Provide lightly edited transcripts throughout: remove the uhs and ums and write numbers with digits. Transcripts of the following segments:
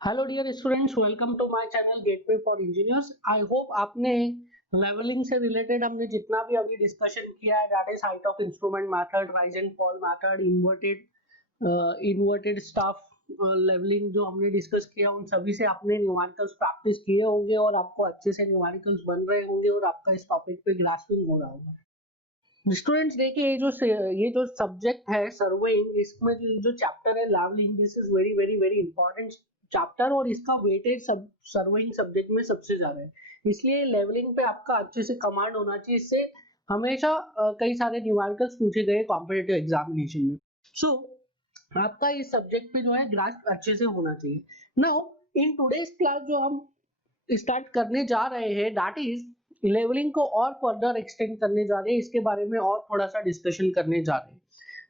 Hello dear students, welcome to my channel gateway for engineers. I hope आपने levelling से related हमने जितना भी अभी डिस्कशन किया है, that is height of instrument method, rise and fall method, inverted staff levelling जो हमने डिस्कस किया, उन सभी से आपने न्यूमेरिकल्स प्रैक्टिस किए होंगे और आपको अच्छे से न्यूमेरिकल्स बन रहे होंगे और आपका इस टॉपिक पे ग्रास्पिंग हो रहा होगा। स्टूडेंट्स देखिए, ये जो सब्जेक्ट है सर्वेइंग, इसमें जो चैप्टर है levelling, this is very very very important chapter और इसका वेटेज सब सर्वेइंग सब्जेक्ट में सबसे ज्यादा है। इसलिए लेवलिंग पे आपका अच्छे से कमांड होना चाहिए। इससे हमेशा कई सारे न्यूमेरिकल्स पूछे गए कॉम्पिटिटिव एग्जामिनेशन में। सो आपका इस सब्जेक्ट पे जो है ग्रास्प अच्छे से होना चाहिए। नाउ इन टुडेज क्लास जो हम स्टार्ट करने जा रहे हैं, दैट इज लेवलिंग को और फर्दर एक्सटेंड करने जा रहे हैं, इसके बारे में और थोड़ा सा डिस्कशन करने जा रहे हैं।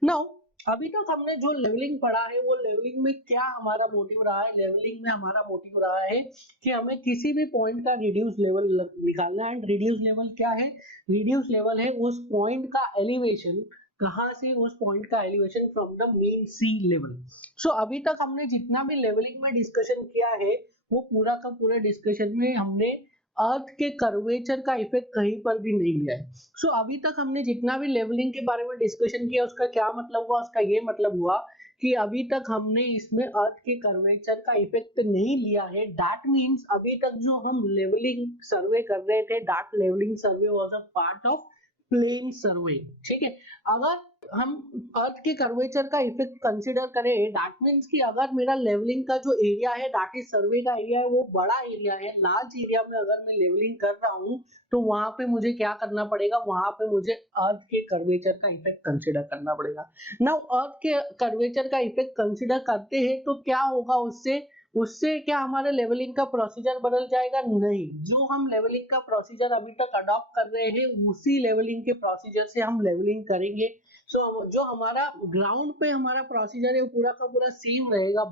नाउ अभी तक हमने जो लेवलिंग पढ़ा है, वो लेवलिंग में क्या हमारा मोटिव रहा है? लेवलिंग में हमारा मोटिव रहा है कि हमें किसी भी पॉइंट का रिड्यूस लेवल निकालना है। एंड रिड्यूस लेवल क्या है? रिड्यूस लेवल है उस पॉइंट का एलिवेशन, कहां से? उस पॉइंट का elevation from the mean sea level. So अभी तक हमने जितना भी लेवलिंग में डिस्कशन किया है, वो पूरा का पूरा डिस्कशन में हमने अर्थ के कर्वेचर का इफेक्ट कहीं पर भी नहीं लिया है। सो अभी तक हमने जितना भी लेवलिंग के बारे में डिस्कशन किया, उसका क्या मतलब हुआ? उसका ये मतलब हुआ कि अभी तक हमने इसमें अर्थ के कर्वेचर का इफेक्ट नहीं लिया है। दैट मीन्स अभी तक जो हम लेवलिंग सर्वे कर रहे थे, that levelling survey was a part of plane survey. ठीक है, अगर हम अर्थ के कर्वेचर का इफेक्ट कंसीडर करें, दैट मीन्स कि अगर मेरा लेवलिंग का जो एरिया है, दैट इज सर्वे का एरिया है, वो बड़ा एरिया है, लार्ज एरिया में अगर मैं लेवलिंग कर रहा हूं, तो वहां पे मुझे क्या करना पड़ेगा? वहां पे मुझे अर्थ के कर्वेचर का इफेक्ट कंसीडर करना पड़ेगा। नाउ अर्थ के कर्वेचर का इफेक्ट कंसीडर करते हैं तो क्या होगा? उससे उससे क्या हमारे लेवलिंग का प्रोसीजर बदल जाएगा? नहीं, जो हम लेवलिंग का प्रोसीजर अभी तक अडॉप्ट कर रहे हैं, उसी लेवलिंग के प्रोसीजर से हम लेवलिंग करेंगे। सो जो हमारा ग्राउंड पे हमारा प्रोसीजर है, वो पूरा का पूरा सेम रहेगा।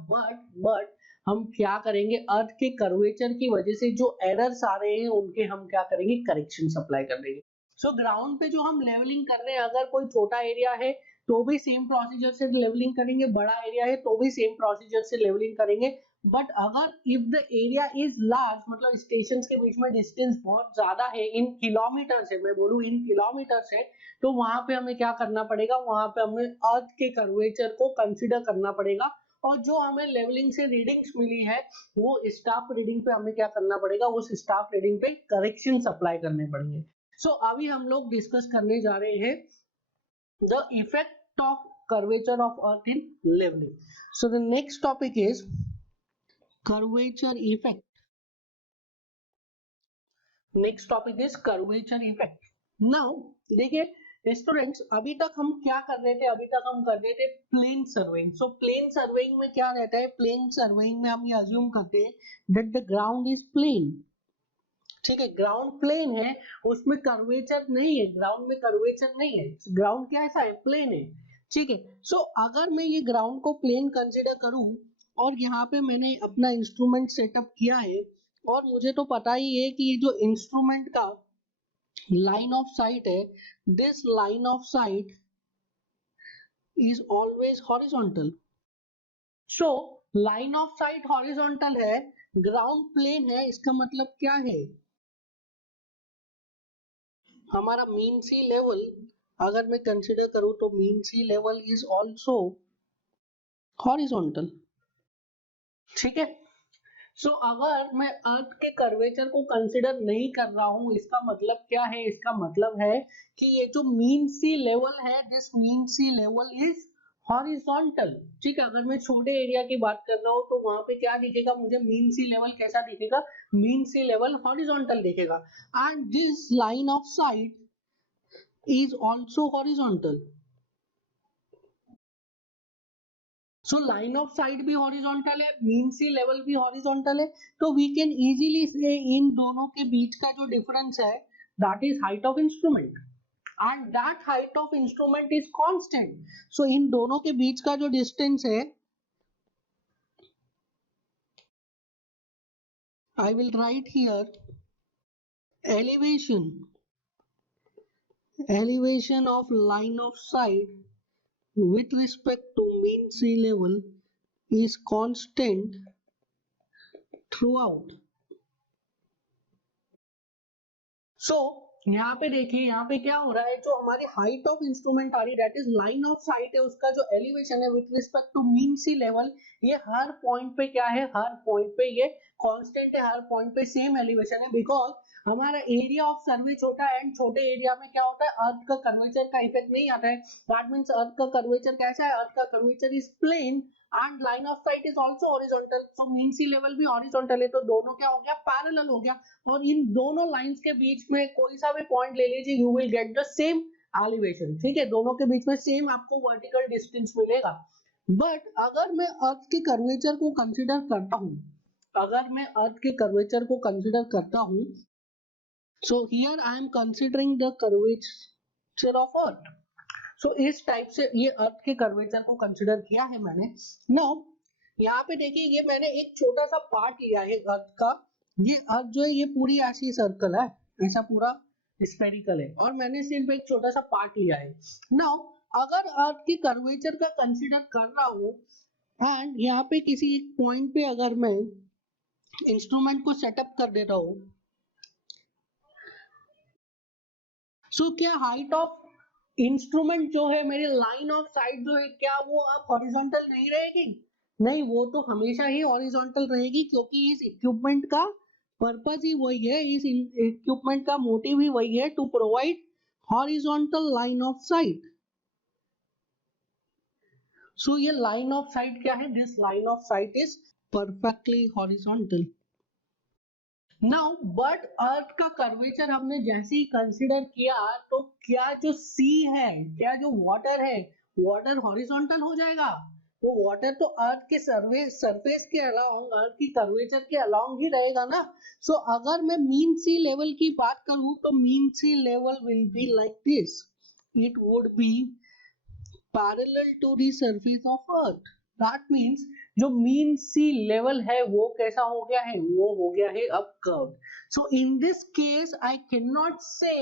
बट हम क्या करेंगे? अर्थ के कर्वेचर की वजह से जो एरर्स आ रहे हैं, उनके हम क्या करेंगे? करेक्शन अप्लाई कर देंगे। सो ग्राउंड पे जो हम लेवलिंग कर रहे हैं, अगर कोई छोटा एरिया है तो भी सेम प्रोसीजर से लेवलिंग करेंगे, बड़ा एरिया है तो भी सेम प्रोसीजर से लेवलिंग करेंगे। बट अगर if the area is large, मतलब स्टेशन के बीच में डिस्टेंस बहुत ज्यादा है, इन किलोमीटर से, मैं बोलूं इन किलोमीटर से, तो वहां पे हमें क्या करना पड़ेगा? वहां पे हमें अर्थ के कर्वेचर को कंसिडर करना पड़ेगा और जो हमें लेवलिंग से रीडिंग्स मिली है, वो स्टाफ रीडिंग पे हमें क्या करना पड़ेगा? उस स्टाफ रीडिंग पे करेक्शन अप्लाई करने पड़ेंगे। सो अभी हम लोग डिस्कस करने जा रहे हैं the effect of curvature of earth in leveling. So the next topic is curvature effect. Next topic is curvature effect. Now देखिए स्टूडेंट्स, अभी तक हम क्या कर रहे थे? अभी तक हम कर रहे थे plane surveying. So plane surveying में क्या रहता है? प्लेन सर्वेइंग में हम ये अज्यूम करते हैं that the ground is plane. ठीक है, ग्राउंड प्लेन है, उसमें कर्वेचर नहीं है, ग्राउंड में कर्वेचर नहीं है, ग्राउंड क्या ऐसा है? प्लेन है। ठीक है, सो अगर मैं ये ग्राउंड को प्लेन कंसीडर करूं और यहाँ पे मैंने अपना इंस्ट्रूमेंट सेटअप किया है, और मुझे तो पता ही है कि ये जो इंस्ट्रूमेंट का लाइन ऑफ साइट है, this line of sight is always horizontal. So line of sight horizontal है, ग्राउंड प्लेन है, इसका मतलब क्या है? हमारा मीन सी लेवल अगर मैं कंसीडर करूं, तो mean sea level is also horizontal. ठीक है, सो अगर मैं अर्थ के कर्वेचर को कंसिडर नहीं कर रहा हूं, इसका मतलब क्या है? इसका मतलब है कि ये जो मीन सी लेवल है, this mean sea level is horizontal. ठीक है, अगर मैं छोटे एरिया की बात कर रहा हूं, तो वहां पे क्या दिखेगा मुझे? मीन सी लेवल कैसा दिखेगा? मीन सी लेवल हॉरिजॉन्टल दिखेगा। And this line of site is also horizontal. So line of sight भी horizontal है, mean sea level भी horizontal है, तो we can easily say इन दोनों के बीच का जो difference है, that is height of instrument, and that height of instrument is constant. So इन दोनों के बीच का जो distance है, I will write here elevation of line of sight with respect to mean sea level is constant throughout. So यहाँ पे देखिए, यहाँ पे क्या हो रहा है, जो हमारी हाइट ऑफ इंस्ट्रूमेंट आ रही है that is line of sight है, उसका जो एलिवेशन है with respect to mean sea level, ये हर पॉइंट पे क्या है, हर पॉइंट पे ये कांस्टेंट है, हर पॉइंट पे सेम एलिवेशन है, बिकॉज हमारा एरिया ऑफ सर्वे छोटा है एंड छोटे एरिया में क्या होता है, अर्थ का कर्वेचर का इफेक्ट नहीं आता है। दैट मींस अर्थ का कर्वेचर कैसा है, अर्थ का curvature is plane and line of sight is also horizontal, so mean sea level भी हॉरिजॉन्टल है, तो दोनों क्या हो गया, पैरेलल हो गया। और इन दोनों लाइंस के बीच में कोई सा भी पॉइंट ले लीजिए, you will get the same elevation, ठीक है, दोनों के बीच में सेम आपको वर्टिकल डिस्टेंस मिलेगा। बट अगर मैं अर्थ के कर्वेचर को कंसीडर करता हूं, अगर मैं अर्थ के कर्वेचर को कंसीडर करता हूं, so here I am considering the curvature of earth. So इस टाइप से ये अर्थ के कर्वेचर को कंसीडर किया है मैंने। नाउ यहाँ पे देखिए, ये मैंने एक छोटा सा पार्ट लिया है अर्थ का, ये अर्थ जो है ये पूरी ऐसी सर्कल है, ऐसा पूरा स्फेरिकल है, और मैंने सिर्फ एक छोटा सा पार्ट लिया है। नाउ अगर अर्थ के कर्वेचर का कंसीडर कर रहा हूँ एंड यहाँ पे किसी एक पॉइंट पे अगर मैं इंस्ट्रूमेंट को सेटअप कर देता हूँ, सो क्या हाइट ऑफ इंस्ट्रूमेंट जो है, मेरी लाइन ऑफ साइट जो है, क्या वो अब हॉरिजॉन्टल नहीं रहेगी? नहीं, वो तो हमेशा ही हॉरिजॉन्टल रहेगी, क्योंकि इस इक्विपमेंट का पर्पस ही वही है, इस इक्विपमेंट का मोटिव ही वही है, to provide horizontal line of sight. So ये लाइन ऑफ साइट क्या है, this line of sight is perfectly horizontal. Now but earth का कर्वेचर हमने जैसे ही कंसीडर किया, तो क्या जो सी है, क्या जो वाटर है, वाटर हॉरिजॉन्टल हो जाएगा? तो वाटर तो अर्थ के सरफेस के अलाउंग, अर्थ की कर्वेचर के अलाउंग ही रहेगा ना। सो अगर मैं मीन सी लेवल की बात करूं, तो mean sea level will be like this, it would be parallel to the surface of earth. That means जो मीन सी लेवल है वो कैसा हो गया है, वो हो गया है अब curve. So in this case I can not से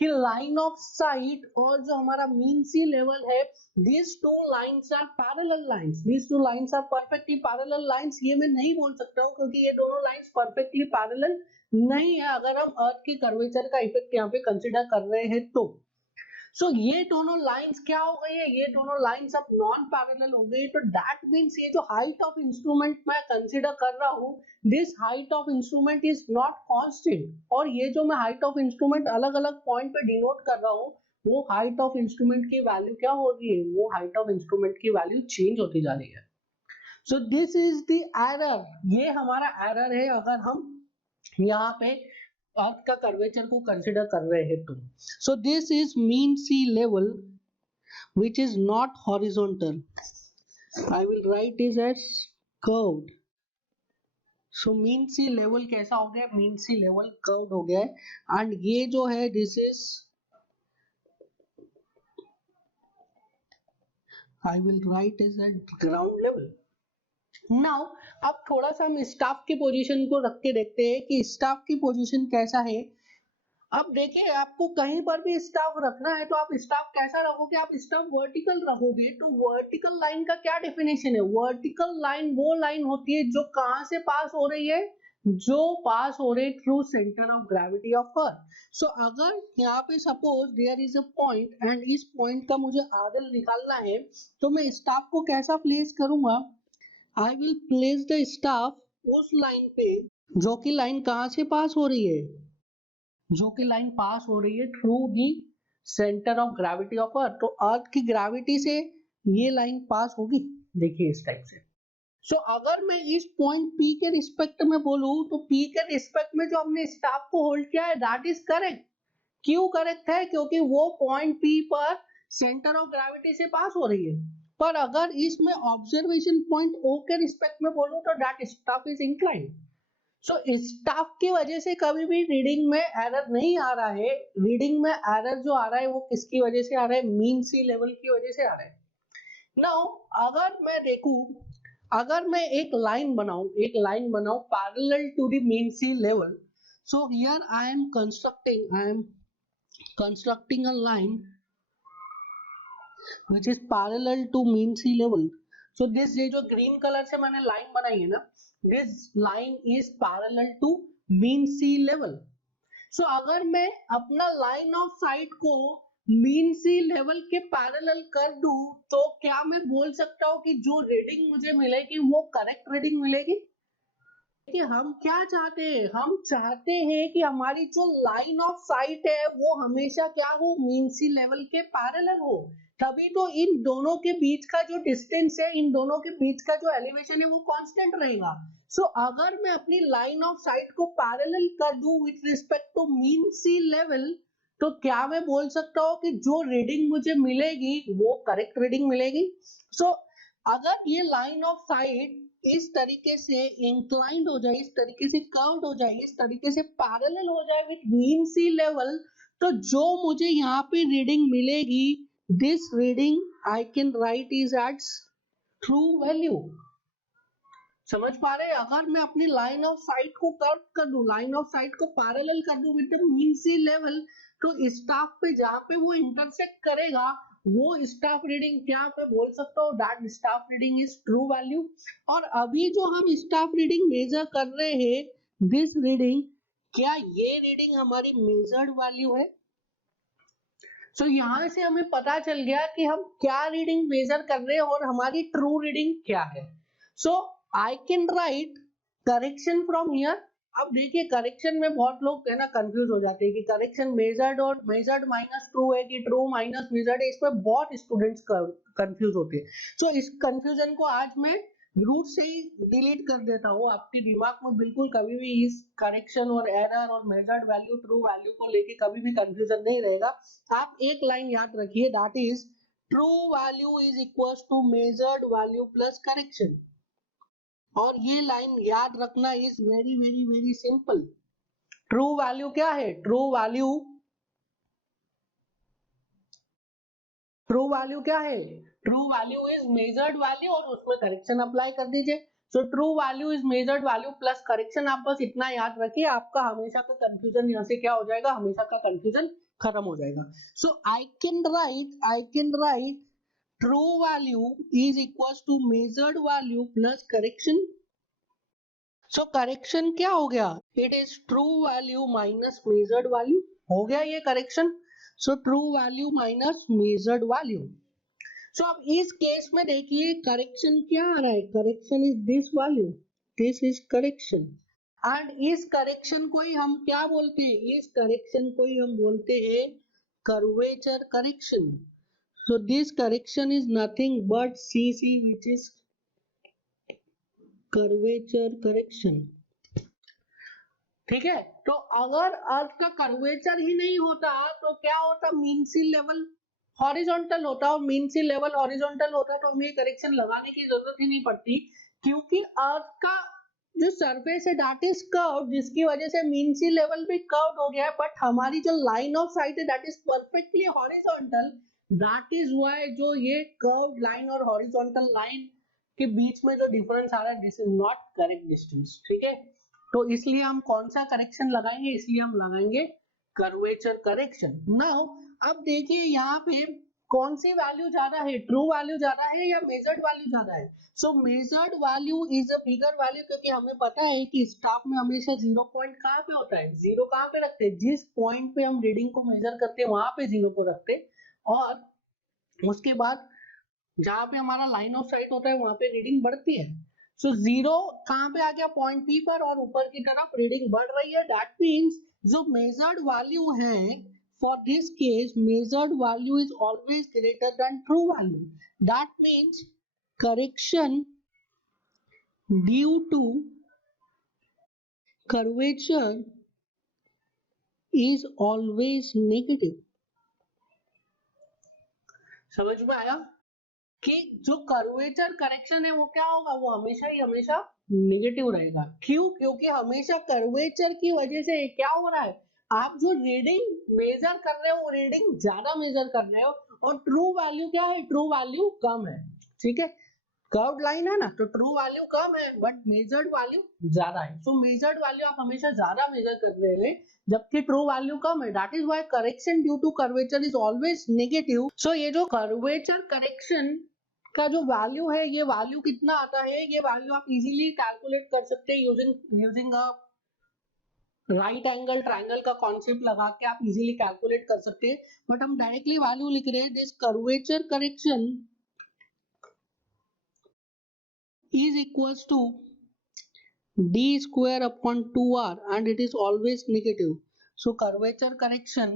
कि लाइन ऑफ साइट और जो हमारा मीन सी लेवल है, these two lines are parallel lines, these two lines are perfectly parallel lines, ये मैं नहीं बोल सकता हूँ, क्योंकि ये दोनों लाइंस perfectly parallel नहीं है अगर हम अर्थ की कर्वेचर का इफेक्ट यहाँ पे कंसीडर कर रहे हैं तो। सो ये दोनों लाइंस क्या हो गई है, ये दोनों लाइंस अब नॉन पैरेलल हो गई, तो दैट मींस ये जो हाइट ऑफ इंस्ट्रूमेंट मैं कंसीडर कर रहा हूँ, this height of instrument is not constant, और ये जो मैं हाइट ऑफ इंस्ट्रूमेंट अलग अलग पॉइंट पे डिनोट कर रहा हूँ, वो हाइट ऑफ इंस्ट्रूमेंट की वैल्यू क्या हो रही है, वो हाइट ऑफ इंस्ट्रूमेंट की वैल्यू चेंज होती जा रही है। सो दिस इज द एरर, ये हमारा एरर है अगर हम यहाँ पे अर्थ का कर्वेचर को कंसीडर कर रहे हैं तो। So this is mean sea level which is not horizontal. I will write it as curved. So mean sea level कैसा हो गया, mean sea level curved हो गया है, and ये जो है this is, I will write as at ground level. Now अब थोड़ा सा हम स्टाफ की पोजीशन को रख के देखते हैं कि स्टाफ की पोजीशन कैसा है। अब देखिए, आपको कहीं पर भी स्टाफ रखना है तो आप स्टाफ कैसा रखोगे, आप स्टाफ वर्टिकल रखोगे। तो वर्टिकल लाइन का क्या डेफिनेशन है, वर्टिकल लाइन वो लाइन होती है जो कहां से पास हो रही है, जो पास हो रही है through centre of gravity of earth. So अगर यहाँ पे suppose there is a point and इस पॉइंट का मुझे आरएल निकालना है, तो मैं स्टाफ को कैसा प्लेस करूंगा, I will place the staff उस लाइन पे जो कि लाइन कहां से पास हो रही है, जो कि लाइन पास हो रही है through the centre of gravity of अर्थ। तो अर्थ की ग्रेविटी से ये लाइन पास होगी, देखिए इस टाइप से। सो अगर मैं इस पॉइंट P के रिस्पेक्ट में बोलूं, तो P के रिस्पेक्ट में जो हमने स्टाफ को होल्ड किया है दैट इज करेक्ट। क्यों करेक्ट है, क्योंकि वो पॉइंट P पर सेंटर ऑफ ग्रेविटी से पास हो रही है। पर अगर इसमें ऑब्जर्वेशन पॉइंट O के रिस्पेक्ट में बोलूं, तो that staff is inclined. So staff की वजह से कभी भी रीडिंग में एरर नहीं आ रहा है। रीडिंग में एरर जो आ रहा है वो किसकी वजह से आ रहा है, मीन सी लेवल की वजह से आ रहा है। नाउ अगर मैं देखूं, अगर मैं एक लाइन बनाऊं parallel to the mean sea level, so here I am constructing a line which is parallel to mean sea level. So this, ये जो ग्रीन कलर से मैंने लाइन बनाई है ना, this line is parallel to mean sea level. So अगर मैं अपना लाइन ऑफ साइट को मीन सी लेवल के पैरेलल कर दूं तो क्या मैं बोल सकता हूं कि जो रीडिंग मुझे मिलेगी वो करेक्ट रीडिंग मिलेगी? कि हम क्या चाहते हैं, हम चाहते हैं कि हमारी जो लाइन ऑफ साइट है वो हमेशा क्या हो, मीन सी लेवल के पैरेलल हो, तभी तो इन दोनों के बीच का जो डिस्टेंस है, इन दोनों के बीच का जो एलिवेशन है वो कांस्टेंट रहेगा। सो अगर मैं अपनी लाइन ऑफ साइट को पैरेलल कर दूं with respect to mean sea level, तो क्या मैं बोल सकता हूँ कि जो रीडिंग मुझे मिलेगी वो करेक्ट रीडिंग मिलेगी? सो अगर ये लाइन ऑफ साइट इस तरीके से इंक्लाइंड हो जाए, इस तरीके से कर्व्ड हो जाए, इस तरीके से पैरेलल हो जाए विद मीन सी लेवल, तो जो मुझे यहाँ पे रीडिंग मिलेगी, this reading I can write is its true value. समझ पा रहे हैं? अगर मैं अपनी लाइन ऑफ साइट को कर्व कर दूं, लाइन ऑफ साइट को पैरेलल कर दूं with the mean sea level, तो स्टाफ पे जहां पे वो इंटरसेक्ट करेगा वो स्टाफ रीडिंग क्या मैं बोल सकता हूँ, that staff reading is true value. और अभी जो हम स्टाफ रीडिंग मेजर कर रहे हैं, दिस रीडिंग, क्या ये रीडिंग हमारी मेजर्ड वैल्यू है? सो यहाँ से हमें पता चल गया कि हम क्या रीडिंग मेजर कर रहे हैं और हमारी ट्रू रीडिंग क्या है। So I can write correction from here. अब देखिए करेक्शन में बहुत लोग है ना कंफ्यूज हो जाते हैं कि करेक्शन मेजर्ड और मेजर्ड माइनस ट्रू है कि ट्रू माइनस मेजर्ड है, इसमें बहुत स्टूडेंट्स कंफ्यूज होते हैं। सो इस कंफ्यूजन को आज मैं रूट से ही डिलीट कर देता हूँ, आपके दिमाग में बिल्कुल कभी भी इस करेक्शन और एरर और मेजर्ड वैल्यू ट्रू वैल्यू को लेके कभी भी कंफ्यूजन नहीं रहेगा। आप एक लाइन याद रखिए, that is true value is equal to measured value plus correction. और ये लाइन याद रखना is very very very simple. True value क्या है? ट्रू वैल्यू क्या है? True value is measured value और उसमें करेक्शन अप्लाई कर दीजिए। So true value is measured value plus correction. आप बस इतना याद रखिए, आपका हमेशा का कंफ्यूजन यहाँ से क्या हो जाएगा, हमेशा का कंफ्यूजन खत्म हो जाएगा। So I can write true value is equal to measured value plus correction. So correction क्या हो गया? It is true value minus measured value. हो गया ये correction. So true value minus measured value. So अब इस केस में देखिए करेक्शन क्या आ रहा है, correction is this value, this is correction. And इस करेक्शन को ही हम क्या बोलते हैं? इस करेक्शन को ही हम बोलते हैं curvature correction. So this correction is nothing but CC which is curvature correction. ठीक है, तो अगर अर्थ का कर्वेचर ही नहीं होता तो क्या होता? मीन सी लेवल हॉरिजॉन्टल होता, और मीन सी लेवल हॉरिजॉन्टल होता तो हमें करेक्शन लगाने की जरूरत ही नहीं पड़ती, क्योंकि अर्थ का जो सरफेस है दैट इज कर्व्ड, जिसकी वजह से मीन सी लेवल भी कर्व्ड हो गया है, बट हमारी जो लाइन ऑफ साइट है that is perfectly horizontal. That is why जो ये कर्व्ड लाइन और हॉरिजॉन्टल लाइन के बीच में जो डिफरेंस आ रहा है, this is not correct distance. ठीक है, तो इसलिए हम कौन सा करेक्शन लगाएंगे? इसलिए हम लगाएंगे कर्वेचर करेक्शन। नाउ अब देखिए यहाँ पे कौन सी वैल्यू ज्यादा है, ट्रू वैल्यू ज्यादा है या मेजर्ड वैल्यू ज्यादा है? So measured value is a bigger value, क्योंकि हमें पता है कि स्टाफ में हमेशा 0 पॉइंट कहाँ पे होता है, 0 कहाँ पे रखते हैं, जिस पॉइंट पे हम रीडिंग को मेजर करते हैं वहां पे 0 को रखते हैं, और उसके बाद जहां पे हमारा लाइन ऑफ साइट होता है वहां पे रीडिंग बढ़ती है। सो 0 कहां पे आ गया? पॉइंट P पर, और ऊपर की तरफ रीडिंग बढ़ रही है। दैट मींस जो मेजर्ड वैल्यू है, for this case measured value is always greater than true value. That means correction due to curvature is always negative. समझ में आया कि जो कर्वेचर करेक्शन है वो क्या होगा? वो हमेशा ही हमेशा नेगेटिव रहेगा। क्यों? क्योंकि हमेशा कर्वेचर की वजह से क्या हो रहा है, आप जो रीडिंग मेजर कर रहे हो रीडिंग ज्यादा मेजर कर रहे हो, और ट्रू वैल्यू क्या है? ट्रू वैल्यू कम है। ठीक है, कर्व्ड लाइन है ना, तो ट्रू वैल्यू कम है बट मेजर्ड वैल्यू ज्यादा है। सो मेजर्ड वैल्यू आप हमेशा ज्यादा मेजर कर रहे हैं जबकि ट्रू वैल्यू कम है। That is why correction due to curvature is always negative. So ये जो कर्वेचर करेक्शन का जो वैल्यू है, ये वैल्यू कितना आता है, ये वैल्यू आप इजीली कैलकुलेट कर सकते हैं using a right angle triangle का कॉन्सेप्ट लगा के आप इजीली कैलकुलेट कर सकते हैं, बट हम डायरेक्टली वैल्यू लिख रहे हैं। This curvature correction is equals to d square upon 2r and it is always negative. So curvature correction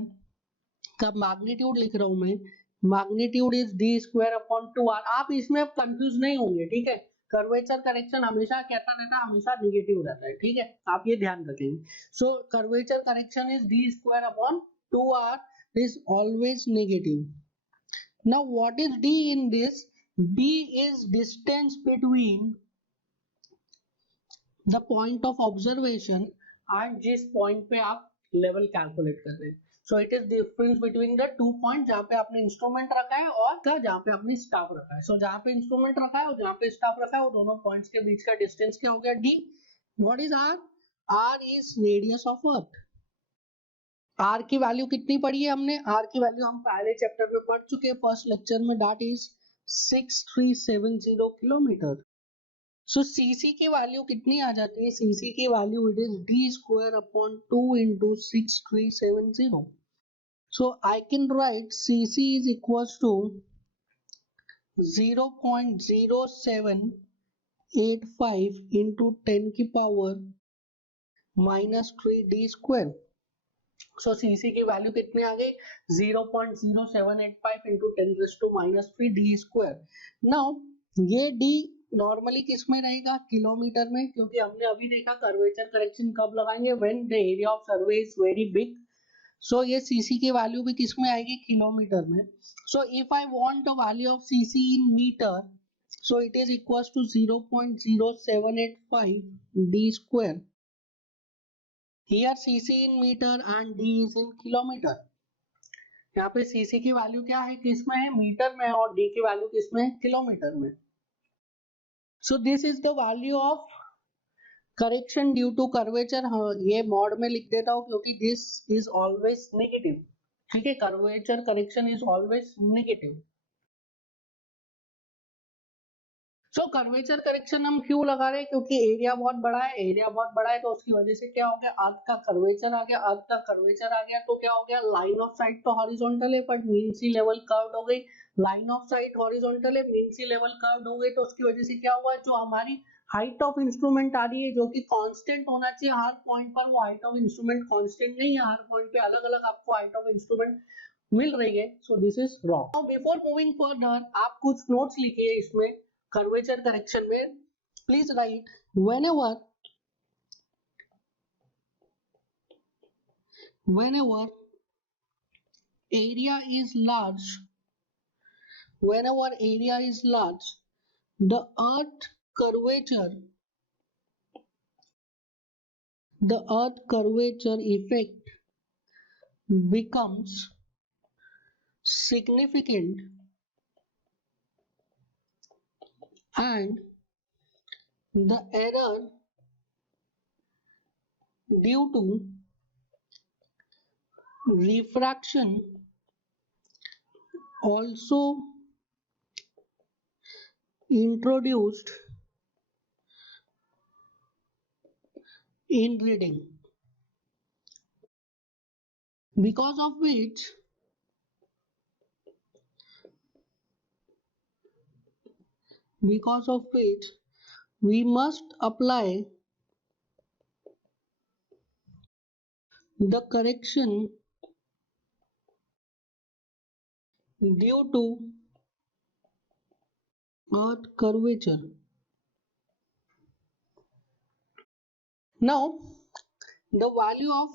का मैग्नीट्यूड लिख रहा हूं मैं, magnitude is d square upon 2r। आप इसमें अब कंफ्यूज नहीं होंगे, ठीक है। कर्वेचर करेक्शन हमेशा कहता रहता है, हमेशा निगेटिव रहता है, ठीक है, आप ये ध्यान रखेंगे। So curvature correction is d square upon 2r is always negative. Now what is d in this? d is distance between the point of observation and जिस पॉइंट पे आप लेवल कैलकुलेट कर रहे हैं। सो it is difference between the two point, जहाँ पे आपने instrument रखा है और जहाँ पे आपने स्टाफ रखा है। सो जहाँ पे इंस्ट्रूमेंट रखा है और जहाँ पे स्टाफ रखा है, वो दोनों पॉइंट्स के बीच का डिस्टेंस क्या हो गया, D. What is R? R is radius of earth. R की वैल्यू कितनी पढ़ी है हमने? आर की वैल्यू हम पहले चैप्टर में पढ़ चुके हैं, फर्स्ट लेक्चर में, that is 6370 kilometre. So cc की वैल्यू कितनी आ जाती है? cc की value it is d square upon 2 into 6370। So I can write cc is equals to 0.0785 into 10 की power -3d square. So cc की वैल्यू कितनी आ गई? 0.0785 into 10⁻³ स्क्वायर। नाउ ये d नॉर्मली किस में रहेगा? किलोमीटर में, क्योंकि हमने अभी देखा कर्वेचर करेक्शन कब लगाएंगे, when the area of survey is very big. So ये cc की वैल्यू भी किस में आएगी? किलोमीटर में। So if I want the value of cc in metre, so it is equals to 0.0785 d square. Here cc in metre and d is in kilometre. यहाँ पे cc की वैल्यू क्या है, किस में है? मीटर में, और d की वैल्यू किस में है? किलोमीटर में। So this is the value of correction due to curvature। हाँ, ये मॉड में लिख देता हूँ क्योंकि this is always negative, ठीक है। curvature correction is always negative। So curvature correction हम क्यों लगा रहे हैं? क्योंकि एरिया बहुत बड़ा है, एरिया बहुत बड़ा है, तो उसकी वजह से क्या हो गया, अर्थ का कर्वेचर आ गया। अर्थ का कर्वेचर आ गया तो क्या हो गया, लाइन ऑफ साइट तो हॉरिजॉन्टल है but mean sea level curved हो गई। लाइन ऑफ साइट हॉरिजॉन्टल है, मीन सी लेवल कर्व्ड हो गई, तो उसकी वजह से क्या हुआ, जो हमारी हाइट ऑफ इंस्ट्रूमेंट आ रही है, जो कि कांस्टेंट होना चाहिए हर पॉइंट पर, वो हाइट ऑफ इंस्ट्रूमेंट कांस्टेंट नहीं है। हर पॉइंट पे अलग अलग आपको हाइट ऑफ इंस्ट्रूमेंट मिल रही है। सो this is wrong. Now before moving further, आप कुछ नोट्स लिखिए इसमें कर्वेचर करेक्शन में। Please right whenever area is large, the earth curvature effect becomes significant, and the error due to refraction also introduced in reading, because of which we must apply the correction due to earth curvature। Now the value of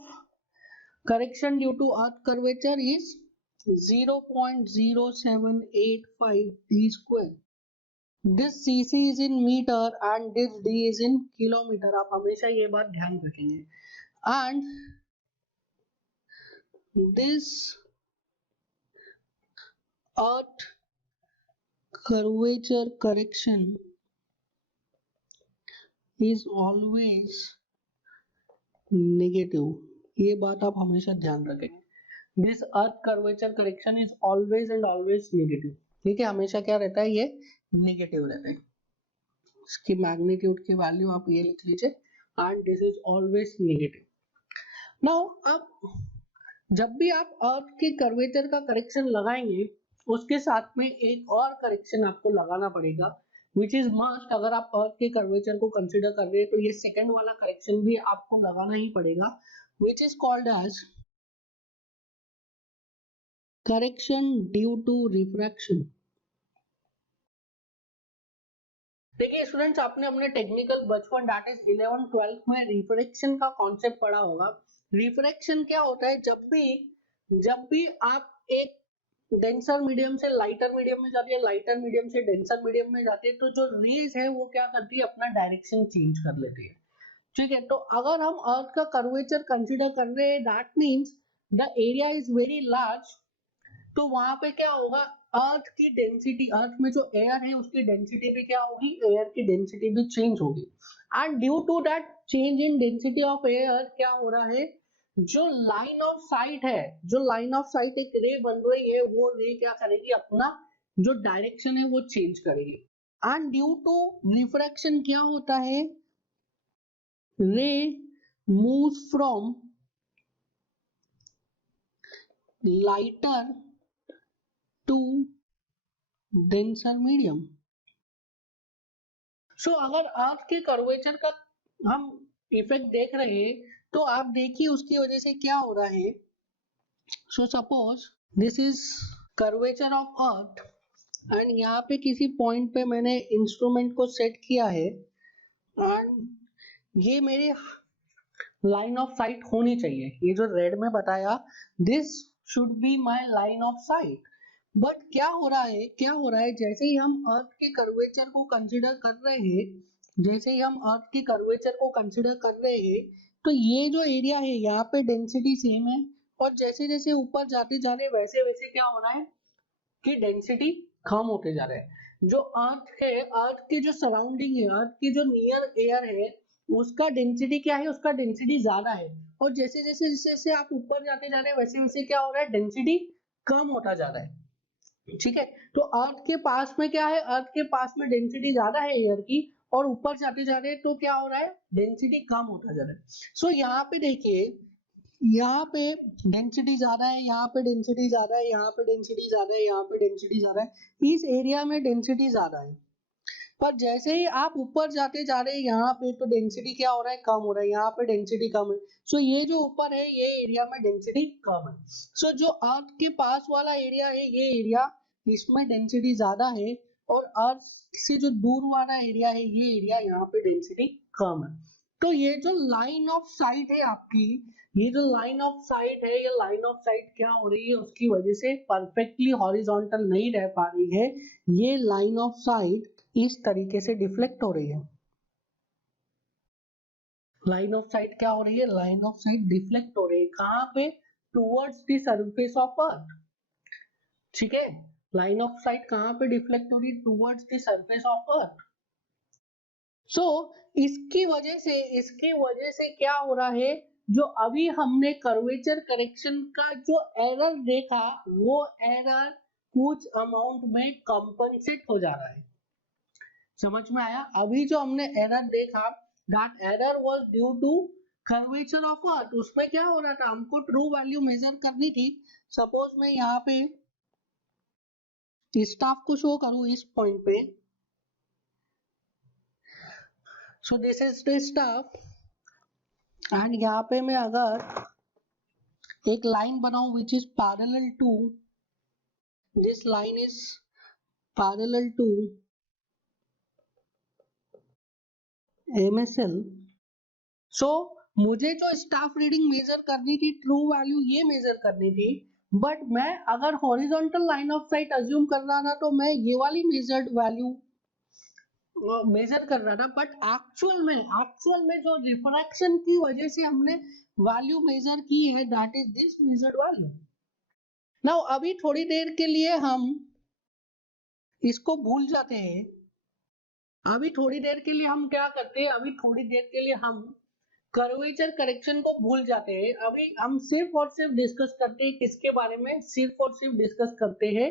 correction due to earth curvature is 0.0785 d square। This cc is in meter and this d is in kilometer। आप हमेशा ये बात ध्यान रखेंगे। and this earth curvature correction is always negative। ये बात आप हमेशा ध्यान रखेंगे। This earth curvature correction is always and always negative। ठीक है, हमेशा क्या रहता है, ये नेगेटिव रहता है। इसकी मैग्नीट्यूड की वैल्यू आप ये लिख लीजिए, and this is always negative. Now अब जब भी आप अर्थ के कर्वेचर का करेक्शन लगाएंगे, उसके साथ में एक और करेक्शन आपको लगाना पड़ेगा, विच इज मस्ट। अगर आप अर्थ के कर्वेचर को कंसिडर कर रहे हैं तो ये सेकंड वाला करेक्शन भी आपको लगाना ही पड़ेगा, which is called as correction due to refraction. देखिए स्टूडेंट्स, आपने अपने टेक्निकल बचपन दैट इज 11 12 में रिफ्रैक्शन का कॉन्सेप्ट पढ़ा होगा। रिफ्रैक्शन क्या होता है? जब भी आप एक डेंसर मीडियम से लाइटर मीडियम में जाती है, लाइटर मीडियम से डेंसर मीडियम में जाती है, तो जो रेज है वो क्या करती है? अपना डायरेक्शन चेंज कर लेती है। ठीक है, तो अगर हम अर्थ का कर्वेचर कंसीडर कर रहे हैं, that means the area is very large, तो वहां पे क्या होगा? अर्थ की डेंसिटी, अर्थ में जो एयर है उसकी डेंसिटी भी क्या होगी? एयर की डेंसिटी भी चेंज होगी, and due to that change in density of air क्या हो रहा है? जो लाइन ऑफ साइट है, जो लाइन ऑफ साइट एक रे बन रही है, वो रे क्या करेगी? अपना जो डायरेक्शन है वो चेंज करेगी। एंड ड्यू टू रिफ्रैक्शन क्या होता है? Ray moves from lighter to denser medium. So अगर अर्थ के कर्वेचर का हम इफेक्ट देख रहे हैं, तो आप देखिए उसकी वजह से क्या हो रहा है। So suppose this is curvature of earth, and यहाँ पे किसी पॉइंट पे मैंने इंस्ट्रूमेंट को सेट किया है, एंड ये मेरे लाइन ऑफ साइट होनी चाहिए। ये जो रेड में बताया, this should be my line of site. But क्या हो रहा है? जैसे ही हम अर्थ के कर्वेचर को कंसीडर कर रहे हैं, तो ये जो एरिया है यहाँ पे डेंसिटी सेम है, और जैसे जैसे ऊपर जाते जा रहे वैसे वैसे क्या हो रहा है कि डेंसिटी कम होते जा रहा है। जो अर्थ है, अर्थ के जो सराउंडिंग है, अर्थ के जो नियर एयर है, उसका डेंसिटी क्या है? उसका डेंसिटी ज्यादा है, और जैसे जैसे जैसे जैसे आप ऊपर जाते जा रहे हैं वैसे वैसे क्या हो रहा है? डेंसिटी कम होता जा रहा है। ठीक है, तो अर्थ के पास में क्या है? अर्थ के पास में डेंसिटी ज्यादा है एयर की, और ऊपर जाते जा रहे हैं तो क्या हो रहा है? डेंसिटी कम होता जा रहा है। सो यहाँ पे देखिए, यहाँ पे डेंसिटी ज्यादा है, यहाँ पे डेंसिटी ज्यादा है, यहाँ पे डेंसिटी ज्यादा है, यहाँ पे डेंसिटी ज्यादा है। इस एरिया में डेंसिटी ज्यादा है, पर जैसे ही आप ऊपर जाते जा रहे हैं यहाँ पे, तो डेंसिटी क्या हो रहा है? कम हो रहा है। यहाँ पे डेंसिटी कम है, सो ये जो ऊपर है ये एरिया में डेंसिटी कम है। सो जो अर्थ के पास वाला एरिया है, ये एरिया, इसमें डेंसिटी ज्यादा है, और अर्थ से जो दूर वाला एरिया है, ये एरिया यहाँ पे डेंसिटी कम है। तो ये जो लाइन ऑफ साइट है आपकी, ये जो लाइन ऑफ साइट है, ये लाइन ऑफ साइट क्या हो रही है? उसकी वजह से परफेक्टली हॉरिजॉन्टल नहीं रह पा रही है। ये लाइन ऑफ साइट इस तरीके से डिफ्लेक्ट हो रही है। लाइन ऑफ साइट क्या हो रही है? लाइन ऑफ साइट डिफ्लेक्ट हो रही है। कहां पे? टुवर्ड्स द सरफेस ऑफ अर्थ। ठीक है, लाइन ऑफ साइट कहां पे डिफ्लेक्ट हो रही है? Towards the surface of earth. So इसकी वजह से क्या हो रहा है? जो अभी हमने कर्वेचर करेक्शन का जो एरर देखा, वो एरर कुछ अमाउंट में कंपनसेट हो जा रहा है। समझ में आया? अभी जो हमने एरर देखा, that error was due to curvature of earth. उसमें क्या हो रहा था? हमको ट्रू वैल्यू मेजर करनी थी। सपोज मैं यहाँ पे स्टाफ को शो करूं इस पॉइंट पे, so this is the staff, and यहाँ पे मैं अगर एक लाइन बनाऊं which is parallel to, this line is parallel to MSL। So मुझे जो स्टाफ रीडिंग मेजर करनी थी, ट्रू वैल्यू ये मेजर करनी थी, बट मैं अगर horizontal line of site assume कर रहा था, तो मैं ये वाली मेजर्ड वैल्यू मेजर कर रहा था। बट एक्चुअल में जो रिफ्रैक्शन की वजह से हमने वैल्यू मेजर की है, that is this measured value. Now अभी थोड़ी देर के लिए हम इसको भूल जाते हैं। अभी थोड़ी देर के लिए हम क्या करते हैं? अभी थोड़ी देर के लिए हम कर्वेचर करेक्शन को भूल जाते हैं। अभी हम सिर्फ और सिर्फ डिस्कस करते हैं किसके बारे में? सिर्फ और सिर्फ डिस्कस करते हैं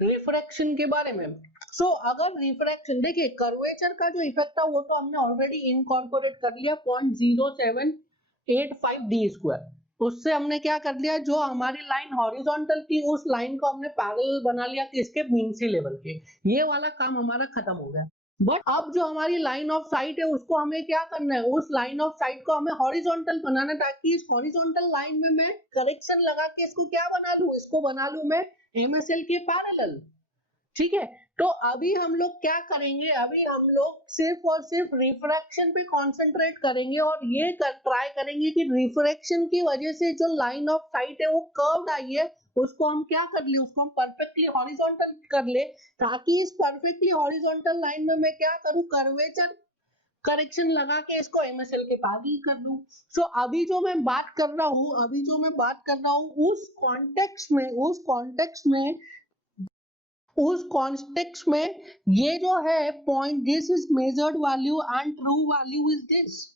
रिफ्रैक्शन के बारे में। सो अगर रिफ्रैक्शन देखिए कर्वेचर का जो इफेक्ट था वो तो हमने ऑलरेडी इनकॉर्पोरेट कर लिया 0.0785 डी स्क्वायर, उससे हमने क्या कर लिया, जो हमारी लाइन हॉरिजॉन्टल थी उस लाइन को हमने पैरेलल बना लिया किसके, मीन सी लेवल के, ये वाला काम हमारा खत्म हो गया। बट अब जो हमारी लाइन ऑफ साइट है उसको हमें क्या करना है, उस लाइन ऑफ साइट को हमें हॉरिजॉन्टल बनाना है, ताकि इस हॉरिजॉन्टल लाइन में मैं करेक्शन लगा के इसको क्या बना लूं, इसको बना लूं मैं एमएसएल के पैरेलल। ठीक है, तो अभी हम लोग क्या करेंगे, अभी हम लोग सिर्फ और सिर्फ रिफ्रैक्शन पे कंसंट्रेट करेंगे और ये ट्राई करेंगे कि रिफ्रैक्शन की वजह से जो लाइन ऑफ साइट है वो कर्व्ड आई है, उसको हम क्या कर ले, उसको हम परफेक्टली हॉरिजॉन्टल कर ले, ताकि इस परफेक्टली हॉरिजॉन्टल लाइन में मैं क्या करूं, कर्वेचर करेक्शन लगा के इसको एमएसएल के पास ही कर दूं। सो अभी जो मैं बात कर रहा हूं, उस कॉन्टेक्स्ट में ये जो है point, this is measured value and true value is this.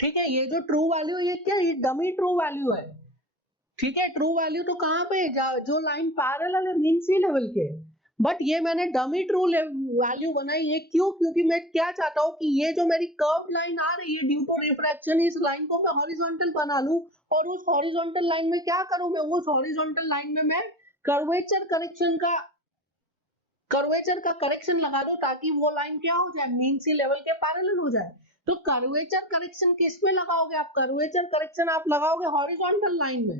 ठीक है, ये जो ट्रू वैल्यू ये क्या, ये डमी ट्रू वैल्यू है। ठीक है, ट्रू वैल्यू तो कहां पे, जो लाइन पैरेलल है मीन सी लेवल के, बट ये मैंने डमी ट्रू वैल्यू बनाई है, क्यों, क्योंकि मैं क्या चाहता हूं कि ये जो मेरी कर्व लाइन आ रही है ड्यू टू रिफ्रैक्शन, इस लाइन को मैं हॉरिजॉन्टल बना लूं और उस हॉरिजॉन्टल लाइन में क्या करूं, मैं उस हॉरिजॉन्टल लाइन में मैं कर्वेचर का करेक्शन लगा दो, ताकि वो लाइन क्या हो जाए, मीन सी लेवल के पैरेलल हो जाए। तो कर्वेचर करेक्शन किस में लगाओगे आप, कर्वेचर करेक्शन आप लगाओगे हॉरिजॉन्टल लाइन में,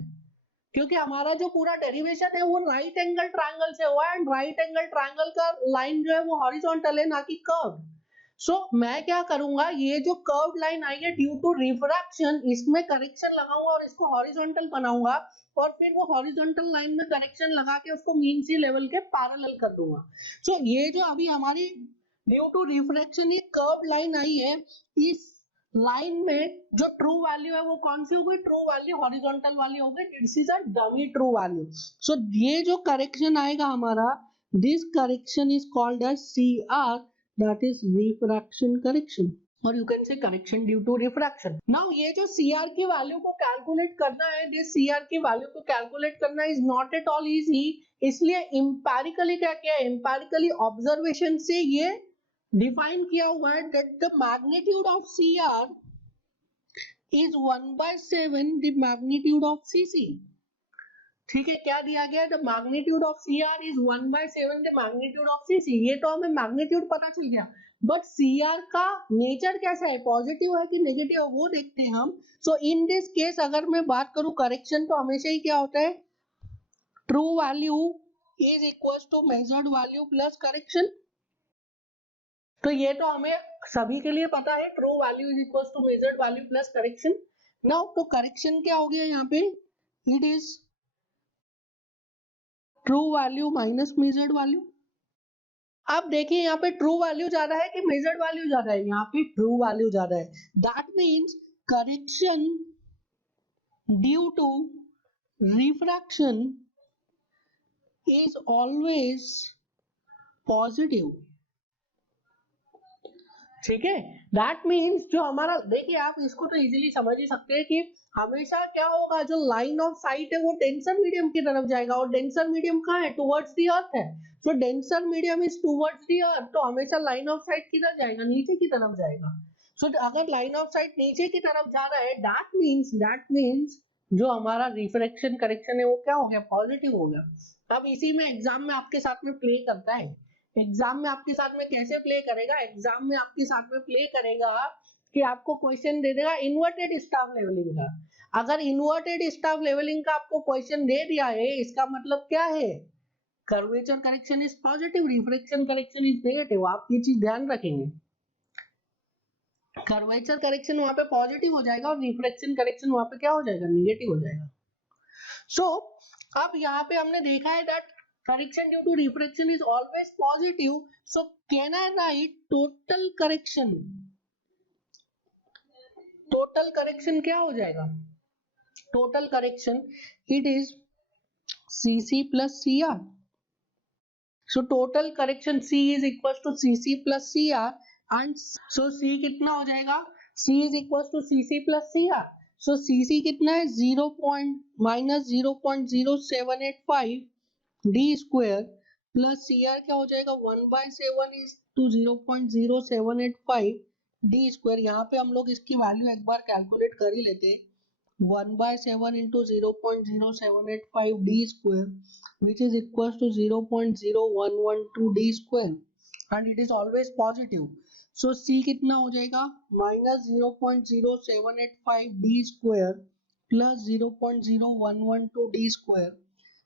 क्योंकि हमारा जो पूरा डेरिवेशन है वो राइट एंगल ट्रायंगल से हुआ है, एंड राइट एंगल ट्रायंगल का लाइन जो है वो हॉरिजॉन्टल है ना कि कर्व। सो मैं क्या करूंगा, ये जो कर्व लाइन आई है ड्यू टू रिफ्रैक्शन, इसमें करेक्शन लगाऊंगा और इसको हॉरिजॉन्टल बनाऊंगा, और फिर वो हॉरिजॉन्टल लाइन में करेक्शन लगा के उसको मीन सी लेवल के पैरेलल कर दूंगा। सो ये जो अभी हमारी ड्यू टू रिफ्रैक्शन ये कर्व लाइन आई है, इस लाइन में जो ट्रू वैल्यू है वो कौन सी हो गई, ट्रू वैल्यू हॉरिजॉन्टल वाली हो गई, this is a dummy true value. So ये जो करेक्शन आएगा हमारा, this correction is called as CR, that is refraction correction, और you can say correction due to refraction. Now ये जो सीआर की वैल्यू को कैलकुलेट करना है, दिस सीआर की वैल्यू को कैलकुलेट करना is not at all easy, इसलिए इंपैरिकली क्या किया है, इंपैरिकली ऑब्जर्वेशन से ये डिफाइन किया हुआ है that the magnitude of CR is 1/7 the magnitude of CC। ठीक है, क्या दिया गया है, the magnitude of CR is 1/7 the magnitude of CC। ये तो हमें मैग्नीट्यूड पता चल गया, बट CR का नेचर कैसा है, पॉजिटिव है कि नेगेटिव है, वो देखते हैं हम। सो इन दिस केस अगर मैं बात करूं करेक्शन, तो हमेशा ही क्या होता है, true value is equal to measured value plus correction. तो ये तो हमें सभी के लिए पता है, true value is equal to measured value plus correction. Now तो करेक्शन क्या हो गया यहाँ पे, it is true value minus measured value. अब देखिए यहाँ पे ट्रू वैल्यू ज्यादा है कि मेजर्ड वैल्यू ज्यादा है, यहाँ पे ट्रू वैल्यू ज्यादा है, that means correction due to refraction is always positive. ठीक है, दैट मीन्स जो हमारा, देखिए आप इसको तो इजीली समझ ही सकते हैं कि हमेशा क्या होगा, जो लाइन ऑफ साइट है वो डेंसर मीडियम की तरफ जाएगा, और डेंसर मीडियम कहाँ है, टुवर्ड्स द अर्थ है। तो denser medium is towards the earth, तो हमेशा लाइन ऑफ साइट किधर जाएगा, नीचे की तरफ जाएगा। सो अगर लाइन ऑफ साइट नीचे की तरफ जा रहा है, दैट मीन्स जो हमारा रिफ्रैक्शन करेक्शन है वो क्या हो गया, पॉजिटिव हो गया। अब इसी में एग्जाम में आपके साथ में प्ले करता है, एग्जाम में आपके साथ में कैसे प्ले करेगा, एग्जाम में आपके साथ में प्ले करेगा कि आपको क्वेश्चन दे देगा इन्वर्टेड स्टाफ लेवलिंग का। अगर इन्वर्टेड स्टाफ लेवलिंग का आपको क्वेश्चन दे दिया है, इसका मतलब क्या है, curvature correction is positive, refraction correction is negative. आप ये चीज ध्यान रखेंगे, कर्वेचर करेक्शन वहां पे पॉजिटिव हो जाएगा और रिफ्रैक्शन करेक्शन वहां पे क्या हो जाएगा, नेगेटिव हो जाएगा। सो अब यहाँ पे हमने देखा है that correction due to refraction is always positive, so can I write total correction क्या हो जाएगा, total correction it is CC plus CR। so total correction C is equals to CC plus CR, and so C कितना हो जाएगा, C is equals to CC plus CR। so CC कितना है, 0 minus 0.0785 d square plus C R क्या हो जाएगा 1/7 is to 0.0785 D square. यहाँ पे हम लोग इसकी वैल्यू एक बार कैलकुलेट कर ही लेते हैं। 1/7 into 0.0785 d square, which is equals to 0.0112 d square, and it is always positive. So c कितना हो जाएगा minus 0.0785 d square plus 0.0112 d square.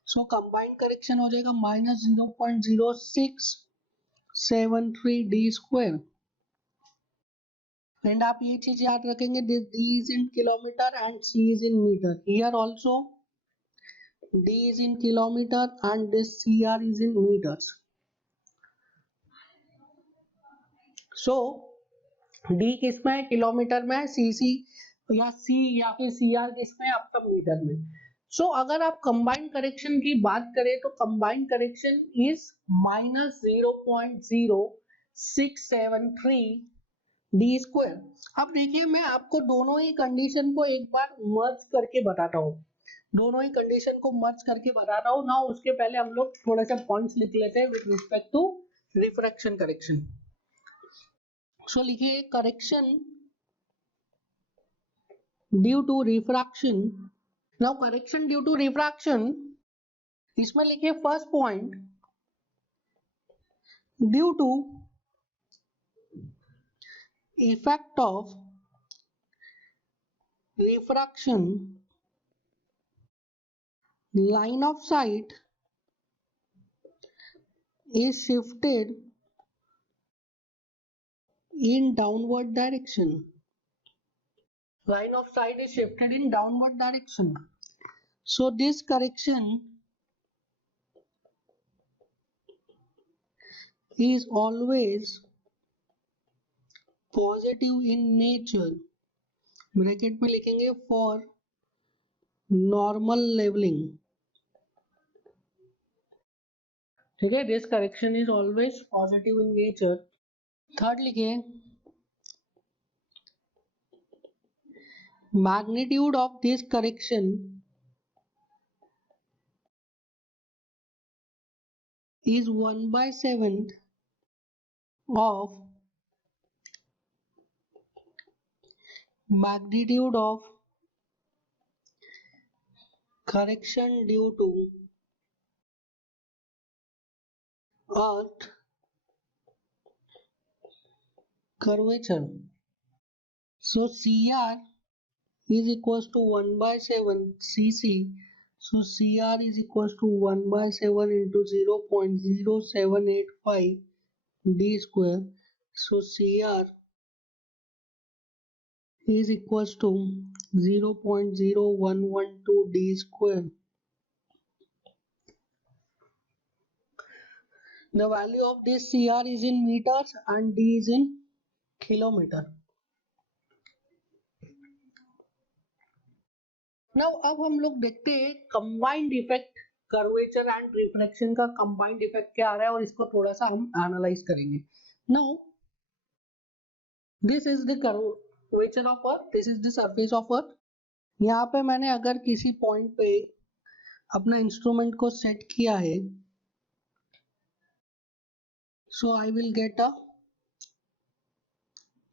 So combined correction हो जाएगा minus 0.0673 d square. एंड आप ये चीज याद रखेंगे D is in kilometre and C is in metre. Here also D is in kilometre and this C R is in metres. So D किस में है किलोमीटर में, सी या सी या फिर सी आर किस में आपका मीटर में। सो अगर आप कंबाइंड करेक्शन की बात करें तो combined correction is minus 0.0673 D square. अब देखिए मैं आपको दोनों ही कंडीशन को एक बार मर्ज करके बताता हूँ, दोनों ही कंडीशन को मर्ज करके बताता हूँ ना। उसके पहले हम लोग थोड़े से पॉइंट्स लिख लेते हैं with respect to refraction correction. So लिखिए correction due to refraction. Now correction due to refraction, इसमें लिखिए first point due to effect of refraction, line of sight is shifted in downward direction. Line of sight is shifted in downward direction. So this correction is always positive in nature. Bracket में लिखेंगे for normal leveling. ठीक है, this correction is always positive in nature. Third लिखिए magnitude of this correction is 1/7 of magnitude of correction due to earth curvature. So CR is equals to 1/7 cc. So CR is equals to 1/7 into 0.0785 d square. So CR is equals to 0.0112 d square. The value of this CR is in meters and D is in kilometer. Now अब हम लोग देखते हैं combined effect curvature and refraction का combined effect क्या आ रहा है और इसको थोड़ा सा हम एनालाइज करेंगे। Now this is the curvature of earth, this is the surface of अर्थ। यहाँ पे मैंने अगर किसी पॉइंट पे अपना इंस्ट्रूमेंट को सेट किया है, so I will get a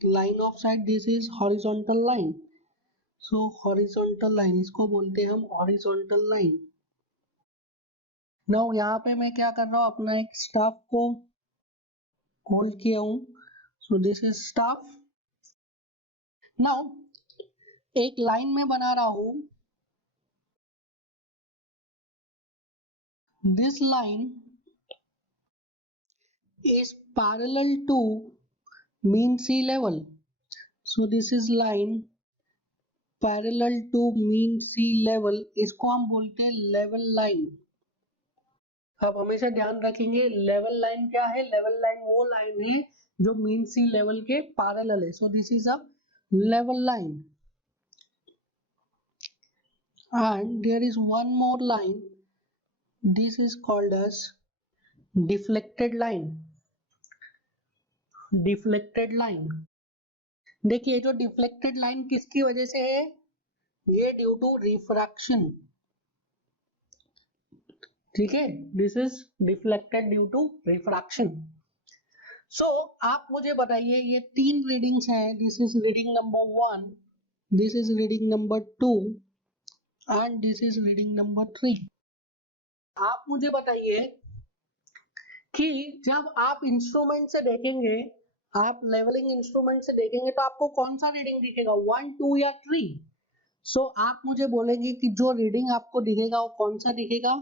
line of sight, this is horizontal line. So horizontal line इसको बोलते हैं हम हॉरिजॉन्टल लाइन। नाउ यहाँ पे मैं क्या कर रहा हूँ, अपना एक स्टाफ को होल्ड किया हूँ। सो दिस इज स्टाफ। नाउ एक लाइन में बना रहा हूँ, this line is parallel to mean sea level. So this is line parallel to mean sea level, इसको हम बोलते हैं लेवल लाइन। अब हमेशा ध्यान रखेंगे लेवल लाइन क्या है, लेवल लाइन वो लाइन है जो मीन सी लेवल के पैरेलल है। सो this is a level line and there is one more line, this is called as deflected line. Deflected line, देखिए जो डिफ्लेक्टेड लाइन किसकी वजह से है, ये ड्यू टू रिफ्रैक्शन, ठीक है, this is deflected due to refraction. So आप मुझे बताइए ये 3 रीडिंग्स हैं, this is reading number 1, this is reading number 2 and this is reading number 3। आप मुझे बताइए कि जब आप इंस्ट्रूमेंट से देखेंगे, आप लेवलिंग इंस्ट्रूमेंट से देखेंगे तो आपको कौन सा रीडिंग दिखेगा, 1, 2 या 3? सो आप मुझे बोलेंगे कि जो रीडिंग आपको दिखेगा वो कौन सा दिखेगा,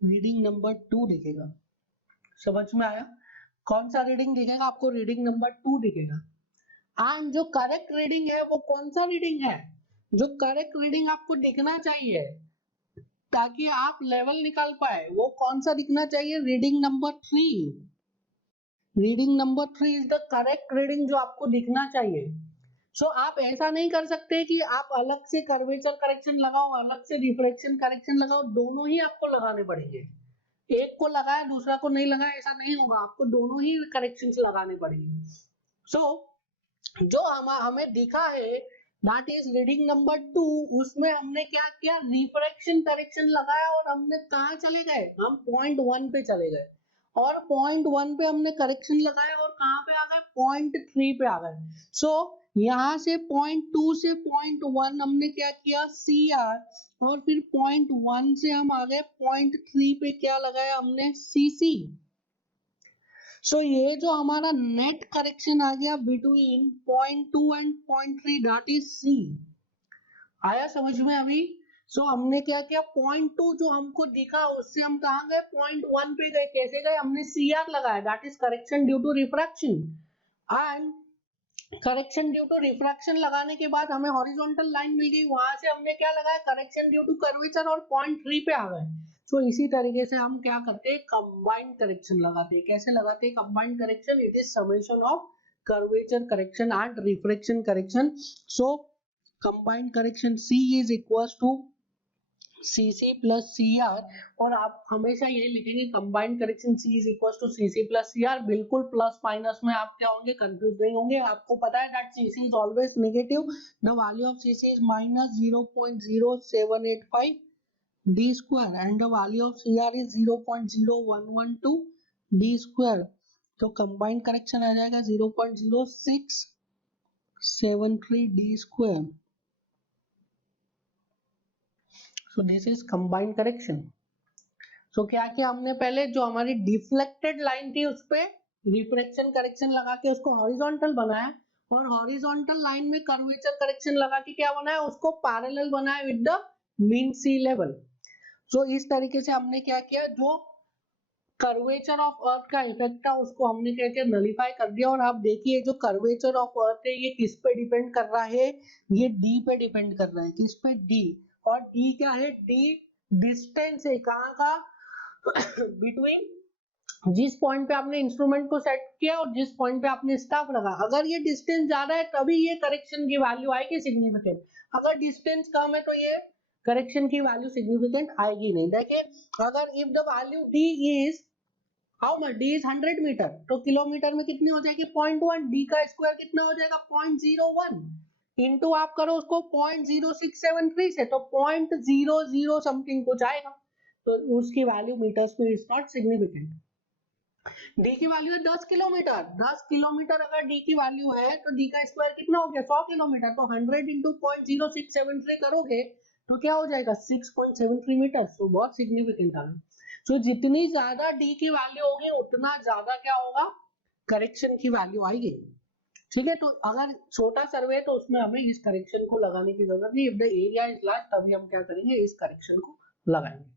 रीडिंग नंबर 2 दिखेगा। समझ में आया? कौन सा रीडिंग दिखेगा आपको, रीडिंग नंबर 2 दिखेगा। एंड जो करेक्ट रीडिंग है वो कौन सा रीडिंग है, जो करेक्ट रीडिंग आपको दिखना चाहिए ताकि आप लेवल निकाल पाए, वो कौन सा दिखना चाहिए, reading number 3। Reading number 3 is the correct reading जो आपको दिखना चाहिए। सो आप ऐसा नहीं कर सकते कि आप अलग से कर्वेचर करेक्शन लगाओ, अलग से रिफ्रैक्शन करेक्शन लगाओ, दोनों ही आपको लगाने पड़ेंगे। एक को लगाया दूसरा को नहीं लगाया, ऐसा नहीं होगा, आपको दोनों ही करेक्शंस लगाने पड़ेंगे। सो जो हमें दिखा है दैट इज रीडिंग नंबर 2, उसमें हमने क्या किया, रिफ्रैक्शन करेक्शन लगाया और हमने कहाँ चले गए, हम पॉइंट 1 पे चले गए और पॉइंट 1 पे हमने करेक्शन लगाया और कहाँ पे आ गए, पॉइंट 3 पे आ गए। सो यहाँ से पॉइंट 2 से पॉइंट 1 हमने क्या किया, CR, और फिर पॉइंट 1 से हम आ गए पॉइंट 3 पे, क्या लगाया हमने, CC। सो ये जो हमारा नेट करेक्शन आ गया between point 2 and point 3, that is C। आया समझ में अभी? सो हमने क्या किया, पॉइंट 2 जो हमको दिखा उससे हम कहाँ गए, पॉइंट 1 पे गए। कैसे गए, हमने CR लगाया, that is correction due to refraction. And correction due to refraction लगाने के बाद हमें हॉरिजॉन्टल लाइन मिल गई, वहां से हमने क्या लगाया, करेक्शन ड्यू टू कर्वेचर, और पॉइंट 3 पे आ गए। तो इसी तरीके से हम क्या करते हैं, कंबाइंड करेक्शन लगाते हैं। कैसे लगाते हैं combined correction, it is summation of curvature correction and refraction correction. So combined correction C is equals to CC plus CR, और आप हमेशा ये लिखेंगे combined correction C is equal to CC plus CR। बिल्कुल प्लस माइनस में आप क्या होंगे, कंफ्यूज नहीं होंगे। आपको पता है that CC is always negative, the value of CC is minus 0.0785 d square and the value of CR is 0.0112 d square। तो कंबाइंड करेक्शन आ जाएगा 0.0673 d square। So this is combined correction। So क्या किया हमने, पहले जो हमारी deflected line थी उस पे रिफ्रैक्शन करेक्शन लगा के उसको हॉरिजॉन्टल बनाया, और हॉरिजॉन्टल लाइन में कर्वेचर करेक्शन लगा के क्या बनाया, उसको पैरेलल बनाया with the mean sea level. So इस तरीके से हमने क्या किया, जो कर्वेचर ऑफ अर्थ का इफेक्ट था उसको हमने क्या किया, नलीफाई कर दिया। और आप देखिए जो कर्वेचर ऑफ अर्थ है ये किस पे डिपेंड कर रहा है, ये D पे डिपेंड कर रहा है। किस पे, D। और D क्या है, D डिस्टेंस है कहाँ का, बिटवीन जिस पॉइंट पे आपने इंस्ट्रूमेंट को सेट किया और जिस पॉइंट पे आपने स्टाफ रखा। अगर ये डिस्टेंस ज्यादा है तभी ये करेक्शन की वैल्यू आएगी सिग्निफिकेंट, अगर डिस्टेंस कम है तो ये करेक्शन की वैल्यू सिग्निफिकेंट आएगी नहीं। देखिए अगर if the value D is how much, D is 100 metre, तो किलोमीटर में कितनी हो जाएगी, 0.1, D का स्क्वायर कितना हो जाएगा, 0.01, इंटू आप करो उसको 0.0673 से, तो 0.00 समथिंग कुछ आएगा, तो उसकी वैल्यू मीटर्स में इज नॉट सिग्निफिकेंट। D की वैल्यू है 10 किलोमीटर, 10 किलोमीटर अगर D की वैल्यू है तो D का स्क्वायर कितना हो गया, 100 किलोमीटर, तो 100 इंटू 0.0673 करोगे तो क्या हो जाएगा, 6.73 मीटर। तो बहुत सिग्निफिकेंट आ गया। तो जितनी ज्यादा D की वैल्यू होगी उतना ज्यादा क्या होगा, करेक्शन की वैल्यू आएगी। ठीक है, तो अगर छोटा सर्वे है तो उसमें हमें इस करेक्शन को लगाने की जरूरत नहीं। If the area is large तभी हम क्या करेंगे, इस करेक्शन को लगाएंगे।